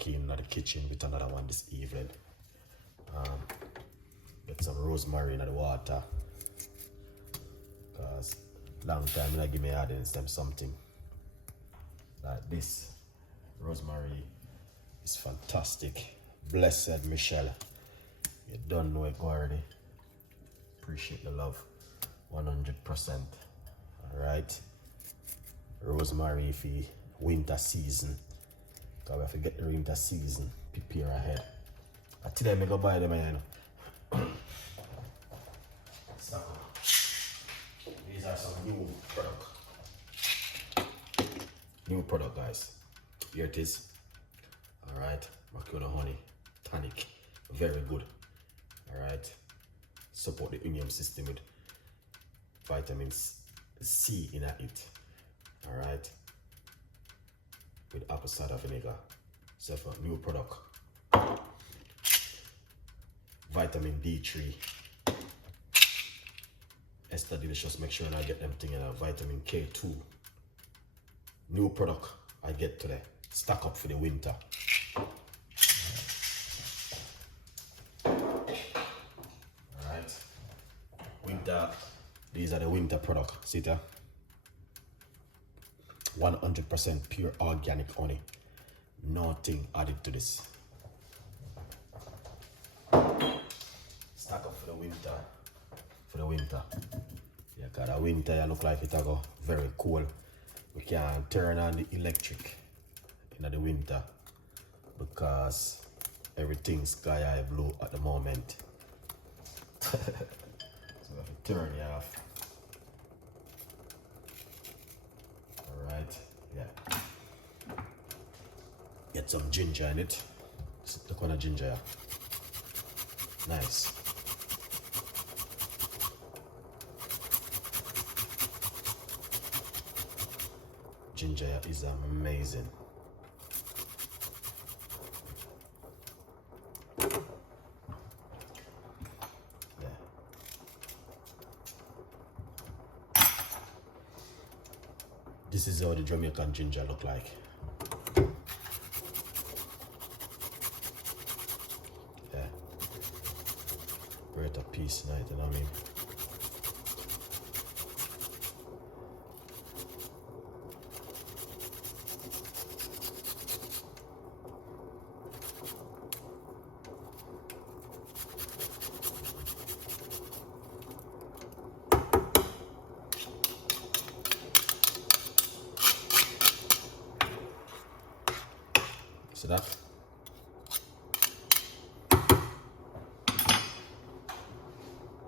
back in the kitchen with another one this evening. Get some rosemary in the water, because long time I give me adding them something like this. Rosemary is fantastic. Blessed Michelle, you don't know it already. Appreciate the love 100%. All right, rosemary for winter season, because we have to get the winter season prepare ahead. Today I go buy them again. These are some new product guys. Here it is. All right, Macuna honey tonic, very good. All right, support the immune system with vitamin C in it. All right, with apple cider vinegar. So for new product, vitamin D3, Esther Delicious, make sure I get them thing in a vitamin K2. New product I get today, stock up for the winter. Alright, winter, these are the winter product, see there? 100% pure organic honey, nothing added to this. Stock up for the winter. Yeah, because the winter you look like it'll go very cool. We can't turn on the electric in the winter because everything's sky high blue at the moment. So we have to turn it off. Alright, yeah. Get some ginger in it. The kind of ginger. Nice. Ginger is amazing. Yeah. This is how the Jamaican ginger look like. Yeah. Great a piece night, you know what I mean? See that?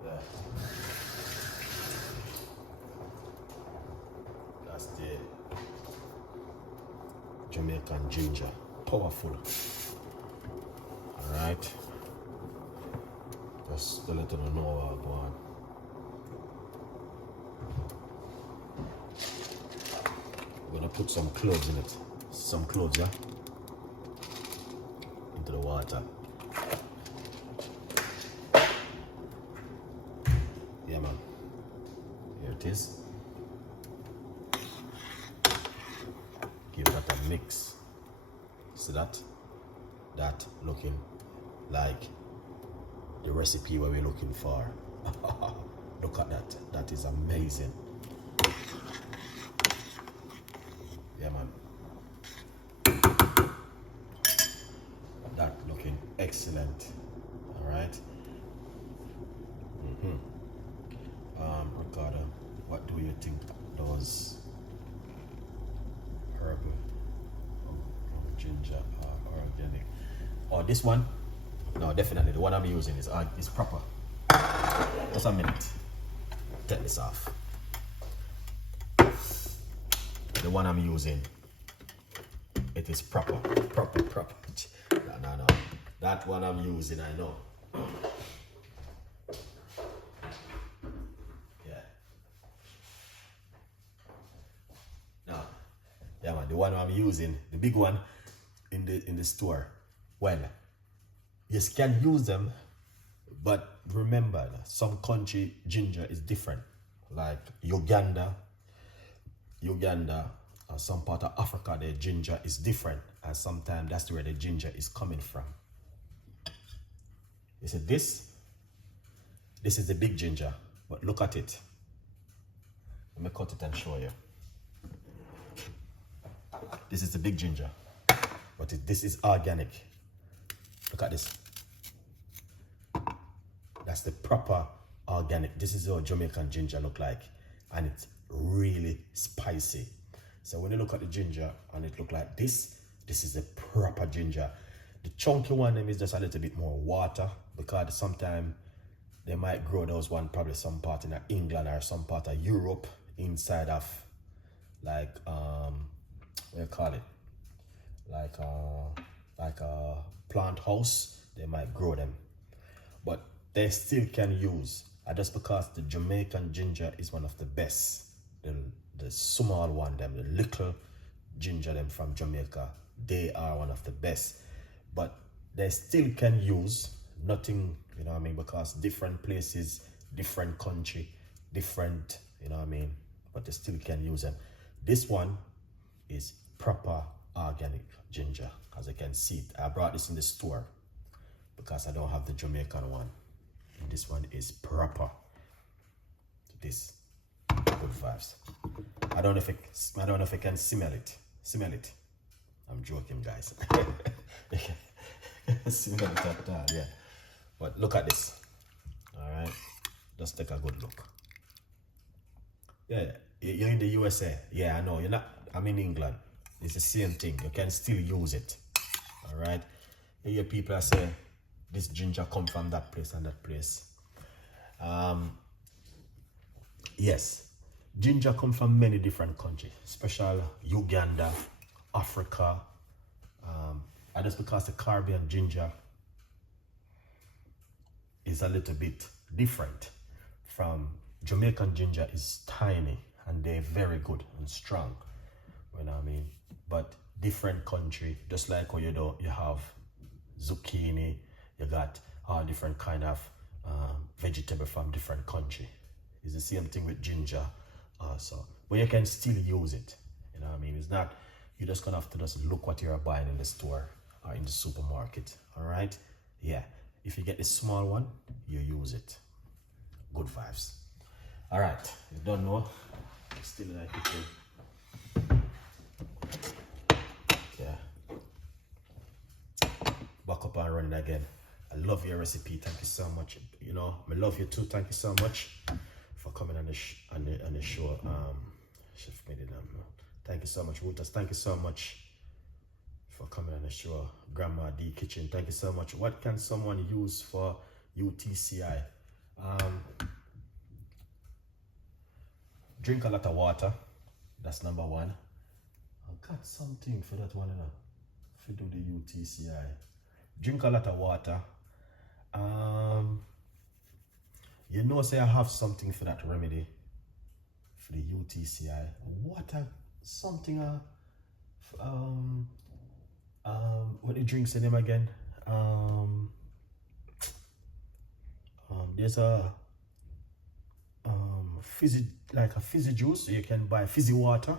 Yeah. That's the Jamaican ginger. Powerful. Alright. Just to let you know what I go on. We're gonna put some cloves in it. Some cloves, yeah? Into the water. Yeah, man. Here it is. Give that a mix. See that? That looking like the recipe where we're looking for. Look at that. That is amazing. Yeah, man. That looking excellent. All right. Ricardo, what do you think those herbal ginger are organic? Oh, this one? No, definitely the one I'm using is proper. Just a minute. Take this off. The one I'm using, it is proper. No. That one I'm using, I know. Yeah. Now, yeah, man. The one I'm using, the big one in the store. Well, you can use them, but remember, some country ginger is different. Like Uganda, or some part of Africa, their ginger is different. and sometimes that's where the ginger is coming from. You see this is the big ginger, but look at it. Let me cut it and show you. This is the big ginger, but this is organic. Look at this. That's the proper organic. This is what Jamaican ginger look like, and it's really spicy. So when you look at the ginger and it look like this is the proper ginger. The chunky one is just a little bit more water, because sometimes they might grow those one probably some part in England or some part of Europe inside of like what do you call it, like a plant house. They might grow them, but they still can use, just because the Jamaican ginger is one of the best. The small one, them, the little ginger them from Jamaica, they are one of the best. But they still can use, nothing, you know what I mean, because different places, different country, different, you know what I mean, but they still can use them. This one is proper organic ginger, as you can see it. I brought this in the store because I don't have the Jamaican one. And this one is proper. This good vibes. I don't know if I can smell it. Smell it. I'm joking, guys. Smell it at all, yeah. But look at this. All right, just take a good look. Yeah, you're in the USA. Yeah, I know. You're not. I'm in England. It's the same thing. You can still use it. All right. You hear people say this ginger come from that place and that place. Yes, ginger come from many different countries, especially Uganda, Africa. And just because the Caribbean ginger is a little bit different from Jamaican ginger, is tiny and they're very good and strong, you know what I mean? But different country, just like how you have zucchini, you got all different kind of vegetable from different country. It's the same thing with ginger also, but you can still use it, you know what I mean? It's not, you're just gonna have to just look what you're buying in the store or in the supermarket. All right, yeah, if you get the small one, you use it. Good vibes. All right, you don't know, still like it. Yeah, back up and running again. I love your recipe, thank you so much. You know, I love you too, thank you so much for coming on the show. Chef Ricardo. Thank you so much, Rutas. Thank you so much for coming on the show. Grandma D Kitchen, thank you so much. What can someone use for UTCI? Drink a lot of water. That's number one. I got something for that one, you know, if you do the UTCI. Drink a lot of water. You know, say I have something for that remedy for the UTCI. Water, something. What the drinks in them again? There's a fizzy, like a fizzy juice. So you can buy fizzy water.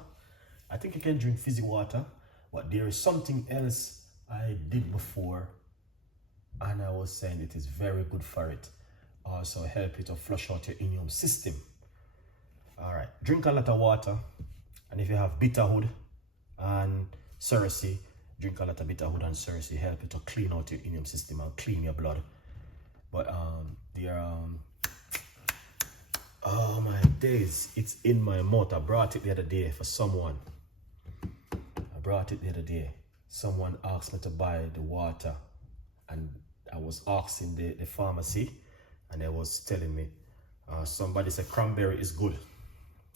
I think you can drink fizzy water, but there is something else I did before, and I was saying it is very good for it. Also help you to flush out your immune system. All right, drink a lot of water, and if you have bitterhood and cerasee, drink a lot of bitterhood and cerasee, help you to clean out your immune system and clean your blood. But oh my days, it's in my mouth. I brought it the other day for someone. Someone asked me to buy the water, and I was asking the pharmacy, and they was telling me, somebody said cranberry is good.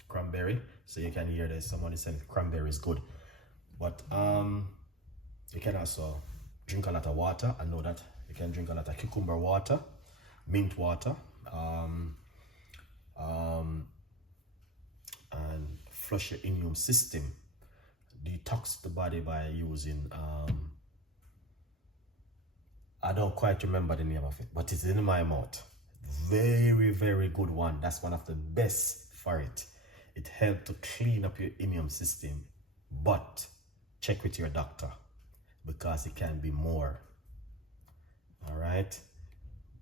Cranberry, so you can hear that somebody said cranberry is good. But you can also drink a lot of water. I know that. You can drink a lot of cucumber water, mint water, and flush your immune system. Detox the body by using, I don't quite remember the name of it, but it's in my mouth. Very, very good one. That's one of the best for it. It helps to clean up your immune system, but check with your doctor. because it can be more. All right,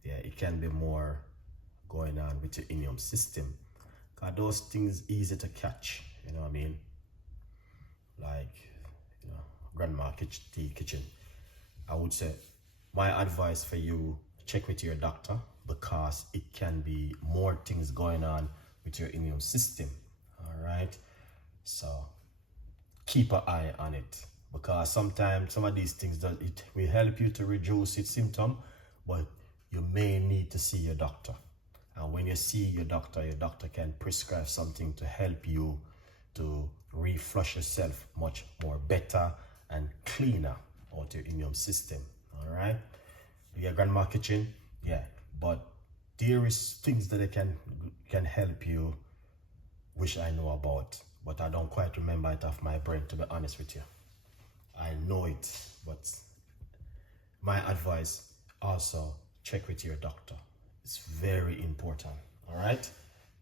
yeah, it can be more going on with your immune system, because those things easy to catch, you know what I mean? Like, you know, grandma kitchen. I would say my advice for you, check with your doctor, because it can be more things going on with your immune system. All right, so keep an eye on it, because sometimes some of these things it will help you to reduce its symptom, but you may need to see your doctor. And when you see your doctor can prescribe something to help you to reflush yourself much more better and cleaner out your immune system. All right, your grandma kitchen, yeah, but there is things that they can help you, which I know about, but I don't quite remember it off my brain, to be honest with you. I know it, but my advice, also check with your doctor. It's very important, all right,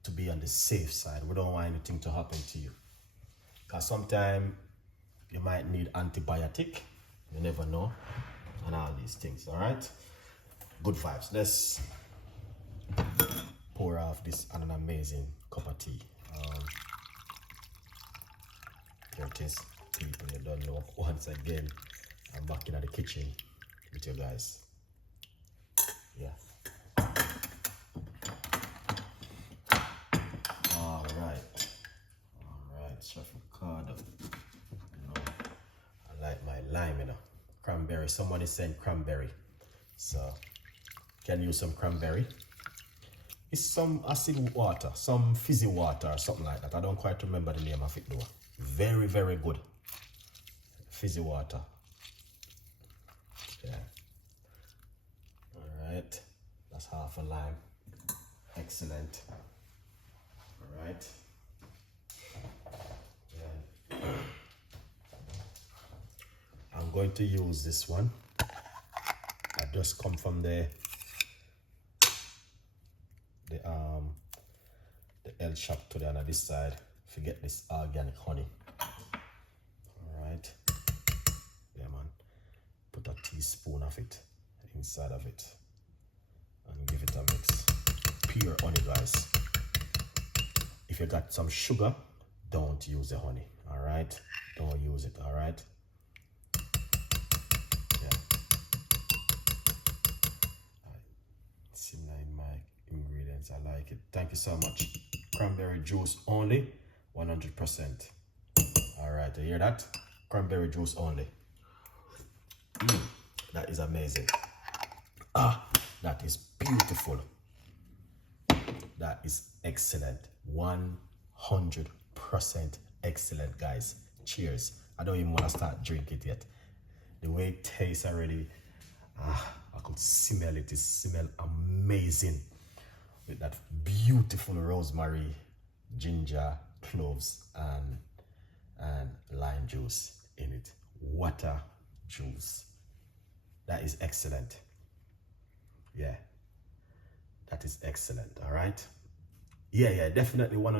to be on the safe side. We don't want anything to happen to you, because sometimes you might need antibiotic, you never know, and all these things. All right, good vibes. Let's pour off this on an amazing cup of tea. Here it is, people. You don't know, once again I'm back in the kitchen with you guys. Yeah, all right, Chef Ricardo. You know, I like my lime, you know. Cranberry, somebody said cranberry, so can use some cranberry. It's some acid water, some fizzy water or something like that. I don't quite remember the name of it though. Very, very good. Fizzy water. Yeah. All right. That's half a lime. Excellent. All right. Yeah. I'm going to use this one. I just come from the L shop today, and on this side, forget this organic honey. All right, yeah, man. Put a teaspoon of it inside of it and give it a mix. Pure honey, guys. If you got some sugar, don't use the honey. All right, don't use it. All right. Yeah. Similar in my ingredients. I like it. Thank you so much. Cranberry juice only, 100%. All right, you hear that? Cranberry juice only. That is amazing. That is beautiful. That is excellent. 100% excellent, guys. Cheers. I don't even want to start drinking it yet. The way it tastes already, I could smell it. It smells amazing. With that beautiful rosemary, ginger, cloves, and lime juice in it. Water juice. That is excellent. Yeah, that is excellent. All right. Yeah, definitely one.